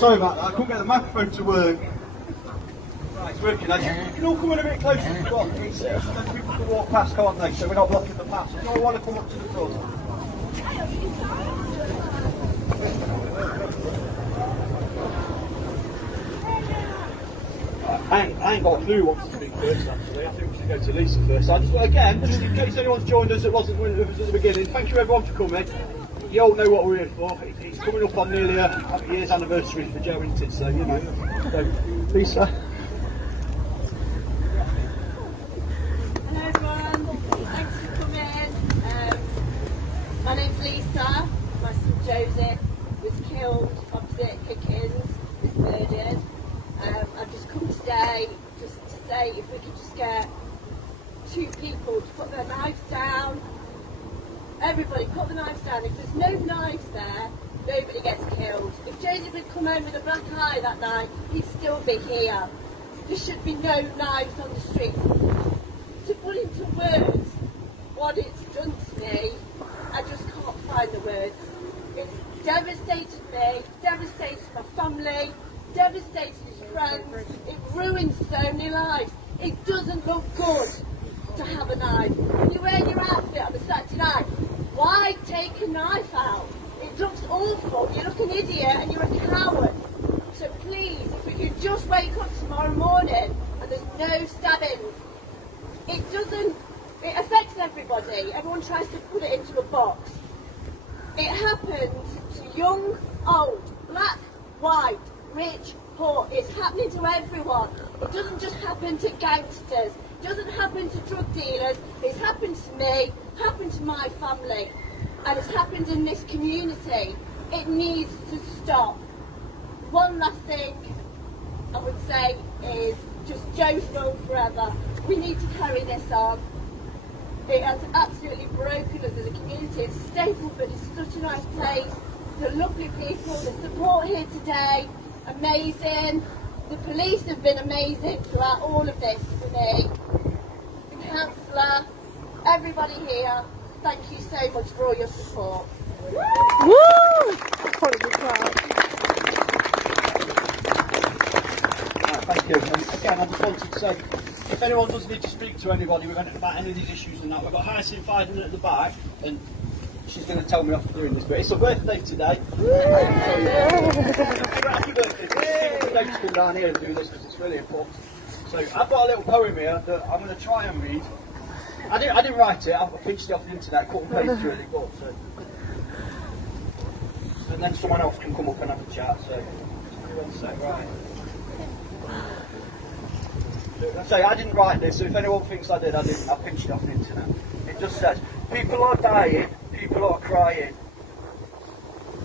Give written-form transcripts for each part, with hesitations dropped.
Sorry about that, I couldn't get the microphone to work. Right, it's working now. You can all come in a bit closer if you want. It's then people can walk past, can't they? So we're not blocking the path. If you all want to come up to the front. I ain't got a clue who wants to speak first, actually. I think we should go to Lisa first. I just, again, just in case anyone's joined us that wasn't with us at the beginning, thank you everyone for coming. You all know what we're here for. It's coming up on nearly a year's anniversary for Joe, isn't it? So, you know. So, Lisa. Hello everyone, thanks for coming. My name's Lisa. My son Joseph was killed opposite Hickens, was murdered. I've just come today just to say if we could just get 2 people to put their knives down. Everybody put the knives down. If there's no knives there, nobody gets killed. If Joseph had come home with a black eye that night, he'd still be here. There should be no knives on the street. To put into words what it's done to me, I just can't find the words. It's devastated me, devastated my family, devastated his friends. It ruins so many lives. It doesn't look good to have a knife. When you wear your outfit on a Saturday night, why take a knife out? It looks awful. You look an idiot and you're a coward. So please, if we could just wake up tomorrow morning and there's no stabbings. It affects everybody. Everyone tries to put it into a box. It happens to young, old, black, white, rich, poor. It's happening to everyone. It doesn't just happen to gangsters. It doesn't happen to drug dealers. It's happened to me, happened to my family, and it's happened in this community. It needs to stop. One last thing I would say is just Joe's rule forever. We need to carry this on. It has absolutely broken us as a community. Stapleford is such a nice place. The lovely people, the support here today, amazing. The police have been amazing throughout all of this for me. The councillor, everybody here, thank you so much for all your support. Woo! Thank you. And again, I just wanted to say, if anyone does need to speak to anybody about any of these issues and that, we've got Hyacinth Fiden at the back, and she's going to tell me off for doing this, but it's her birthday today. Happy birthday. People don't come down here and do this because it's really important. So I've got a little poem here that I'm going to try and read. I didn't write it, I pinched it off the internet, cut and paste really good. So. And then someone else can come up and have a chat, so one sec, right. So I didn't write this, so if anyone thinks I did, I didn't. I pinched it off the internet. It just says, people are dying, people are crying.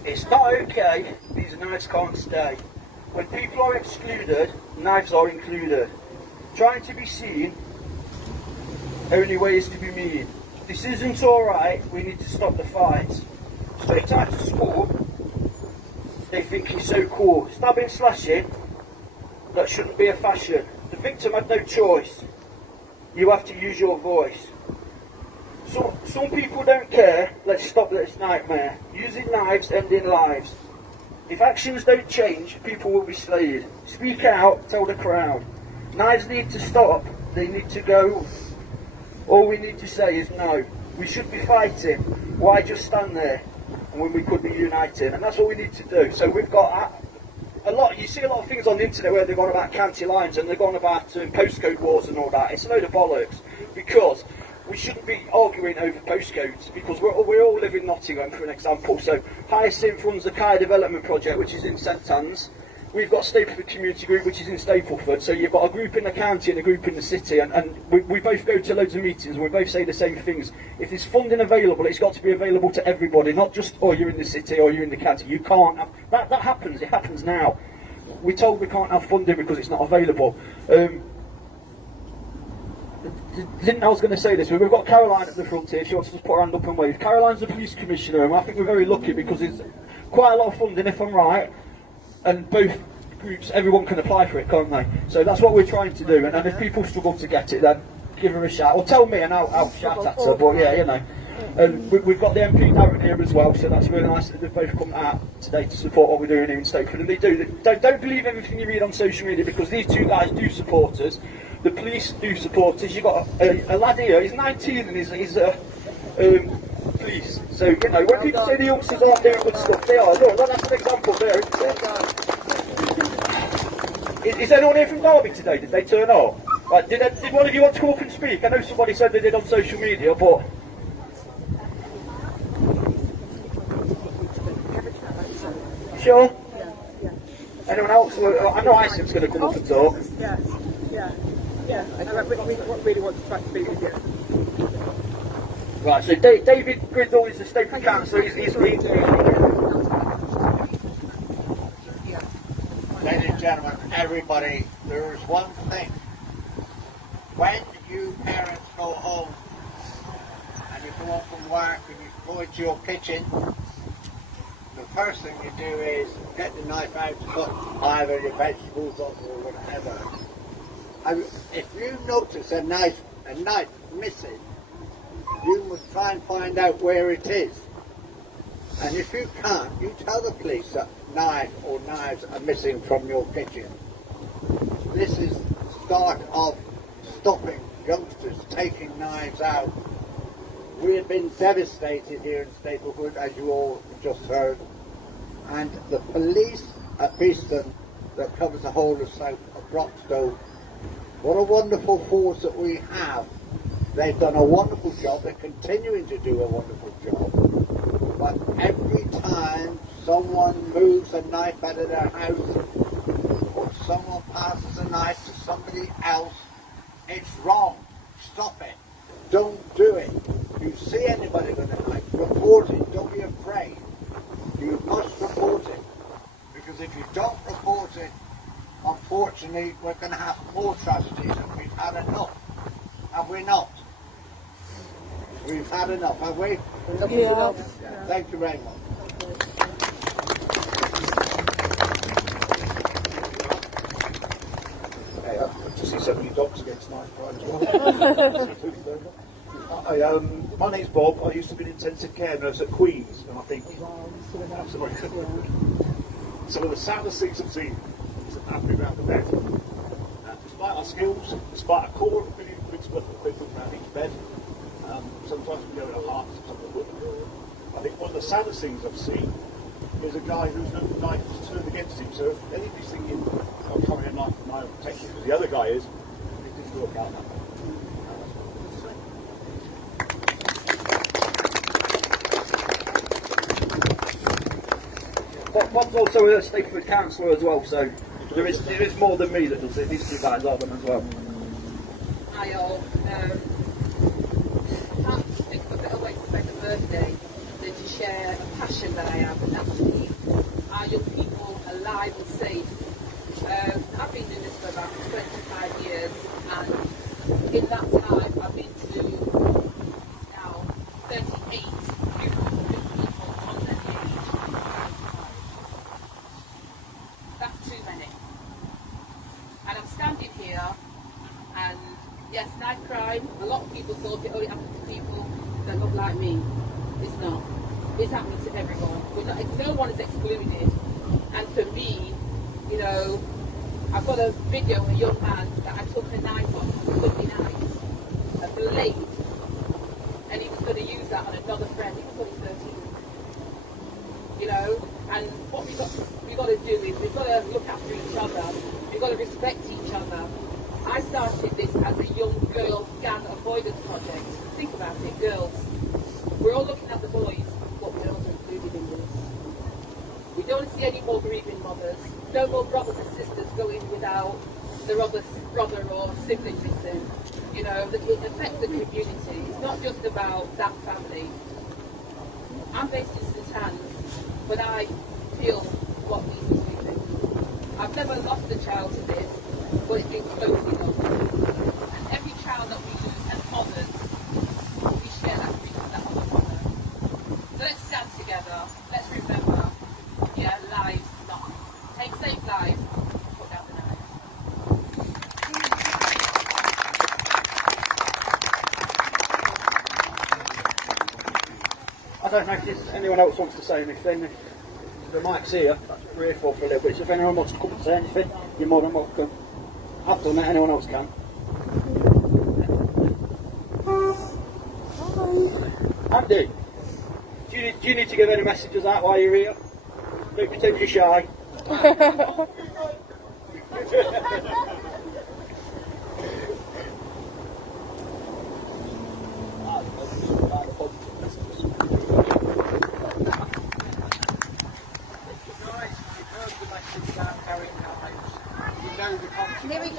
It's not okay, these knives can't stay. When people are excluded, knives are included. Trying to be seen, only way is to be mean. This isn't alright, we need to stop the fights. Straight out of school, they think he's so cool. Stabbing, slashing, that shouldn't be a fashion. The victim had no choice. You have to use your voice. Some people don't care. Let's stop this nightmare. Using knives, ending lives. If actions don't change, people will be slayed. Speak out, tell the crowd. Knives need to stop. They need to go. All we need to say is no. We should be fighting. Why just stand there when we could be uniting? And that's what we need to do. So we've got a lot. You see a lot of things on the internet where they're going about county lines and they're going about postcode wars and all that. It's a load of bollocks, because we shouldn't be arguing over postcodes, because we all live in Nottingham, for an example. So Hyacinth runs the Chayah development project, which is in St Anne's. We've got Stapleford Community Group, which is in Stapleford. So you've got a group in the county and a group in the city, and we both go to loads of meetings and we both say the same things. If there's funding available, it's got to be available to everybody, not just, oh, you're in the city or you're in the county. You can't have, that happens, it happens now. We're told we can't have funding because it's not available. I was going to say this, we've got Caroline at the front here. She wants to just put her hand up and wave. Caroline's the police commissioner, and I think we're very lucky because it's quite a lot of funding, if I'm right, and both groups, everyone can apply for it, can't they? So that's what we're trying to do, and if people struggle to get it, then give her a shout, or tell me and I'll shout at her, but yeah, you know. And we've got the MP down here as well, so that's really nice that they've both come out today to support what we're doing here in Stapleford. And they do. Don't believe everything you read on social media, because these two guys do support us. The police do support us. You've got a lad here, he's 19 and he's police. So, you know, when people say the youngsters aren't doing good stuff, they are. Look, that's an example there, isn't it? Is anyone here from Derby today? Did they turn up? Right, did one of you want to come up and speak? I know somebody said they did on social media, but... Sure? Yeah. Anyone else? I know Isaac's going to come up and talk. Yeah. And I really want to try to speak with you. Right, so David Griddle is the Stapleford councillor. He's Ladies and gentlemen, everybody, there is one thing. When you parents go home and you come home from work and you go into your kitchen, the first thing you do is get the knife out to cut either your vegetables up or whatever. If you notice a knife missing, you must try and find out where it is. And if you can't, you tell the police that knife or knives are missing from your kitchen. This is the start of stopping youngsters taking knives out. We have been devastated here in Stapleford, as you all just heard. And the police at Beeston, that covers the whole of South Broxtowe, what a wonderful force that we have. They've done a wonderful job. They're continuing to do a wonderful job. But every time someone moves a knife out of their house, or someone passes a knife to somebody else, it's wrong. Stop it. Don't do it. If you see anybody with a knife, report it. Don't be afraid. You must report it. Because if you don't report it, unfortunately, we're going to have more tragedies, and we've had enough. Have we not? We've had enough, have we? Yeah. Thank you very much. Hey, I just see so many dogs against knife crime as well. My name's Bob. I used to be an intensive care nurse at Queen's, and I think absolutely some of the saddest things I've seen is happening around the bed. Despite our skills, despite our core of million quid's worth of equipment around each bed, sometimes we go in our hearts, sometimes we wouldn't. I think one of the saddest things I've seen is a guy whose knife is turned against him. So if anybody's thinking, I'm coming in knife for my own protection, because the other guy is, it didn't work out that way. Bob's also a Stapleford councillor as well, so there is more than me that does it. These two guys are them as well. Hi all. Can't think of a better way to spend a birthday than to share a passion that I have, and that's to keep our young people alive and safe. I've been in this for about 25 years, and in that time I've been to now 38 people on their age. That's too many. And I'm standing here, and yes, knife crime, a lot of people thought it only happened to people that look like me. It's not. It's happening to everyone. No one is excluded. And for me, you know, I've got a video of a young man that I took a knife off Sunday night, a blade, and he was going to use that on another friend. He was only 13. You know, and what we've got to do is we've got to look after each other. We've got to respect each other. I started this as a young girl gang avoidance project. Think about it, girls. We're all looking at the boys, but girls are included in this. We don't see any more grieving mothers. No more brothers and sisters going without their other brother or sibling missing. You know, it affects the community. It's not just about that family. I'm based in St Anne's, but I feel what needs to be done. I've never lost a child to this, but it's been close enough. And every child that we lose as mothers, we share that grief with that other mother. So let's stand together. Let's remember, yeah, lives not. Take safe lives, put down the knives. don't know if there's anyone else wants to say anything. The mic's here, that's what we're here for a little bit. So if anyone wants to come and say anything, you're more than welcome. I've done it, anyone else can. Andy, do you need to give any messages out while you're here? Don't pretend you're shy.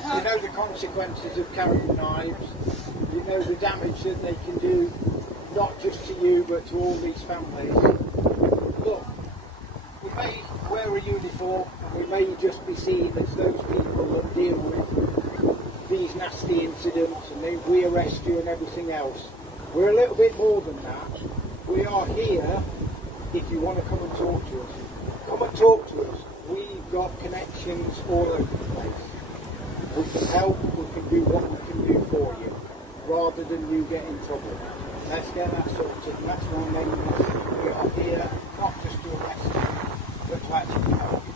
You know the consequences of carrying knives. You know the damage that they can do, not just to you but to all these families. Look, we may wear a uniform and we may just be seen as those people that deal with these nasty incidents and we arrest you and everything else. We're a little bit more than that. We are here if you want to come and talk to us. Come and talk to us. We've got connections all over the place. We can help, we can do what we can do for you, rather than you get in trouble. Let's get that sorted, and that's my main message. We are here not just to arrest you, but to actually help you.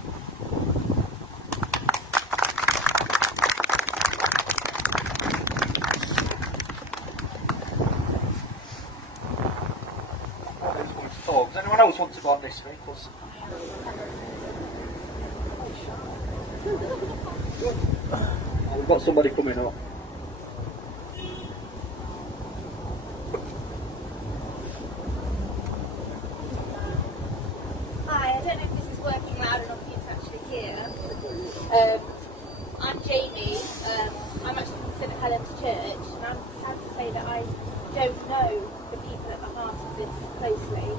Does anyone else want to go on this week? We've got somebody coming up. Hi, I don't know if this is working loud enough for you to actually hear. I'm Jamie. I'm actually from St Helens Church, and I'm sad to say that I don't know the people at the heart of this closely.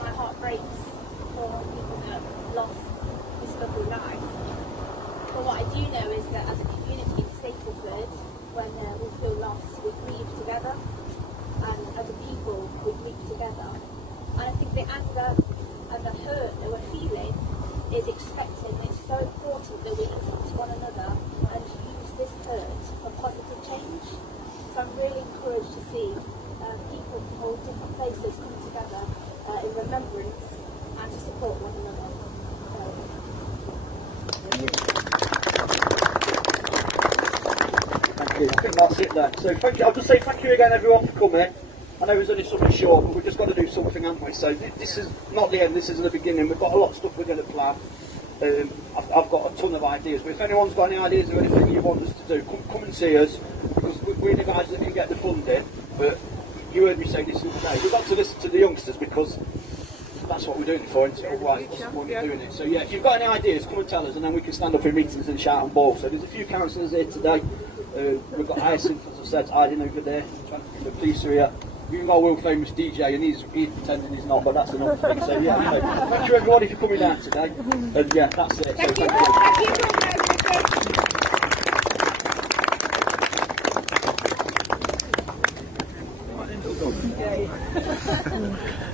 My heart breaks for people that have lost this lovely life. But what I do know is that as a community in Stapleford, when we feel lost, we grieve together, and as a people, we grieve together. And I think the anger and the hurt that we're feeling is expecting. It's so important that we listen to one another and use this hurt for positive change. So I'm really encouraged to see people from all different places come together in remembrance and to support one another. Thank you. I think that's it then. So thank you. I'll just say thank you again everyone for coming. I know it was only something short, but we've just got to do something, haven't we? So this is not the end, this is the beginning. We've got a lot of stuff we're going to plan. I've got a ton of ideas, but if anyone's got any ideas or anything you want us to do, come and see us, because we're the guys that can get the funding. But you heard me say this the other day, we've got to listen to the youngsters, because that's what we're doing it for, and otherwise we're not doing it. So yeah, if you've got any ideas, come and tell us, and then we can stand up in meetings and shout and bawl. So there's a few councillors here today. We've got Hyacinth, as I said, hiding over there. The police are here. We've got a world famous DJ, and he's pretending he's not, but that's another thing. So yeah, anyway, thank you everybody for coming down today. And yeah, that's it. Thank So, you. Thank you.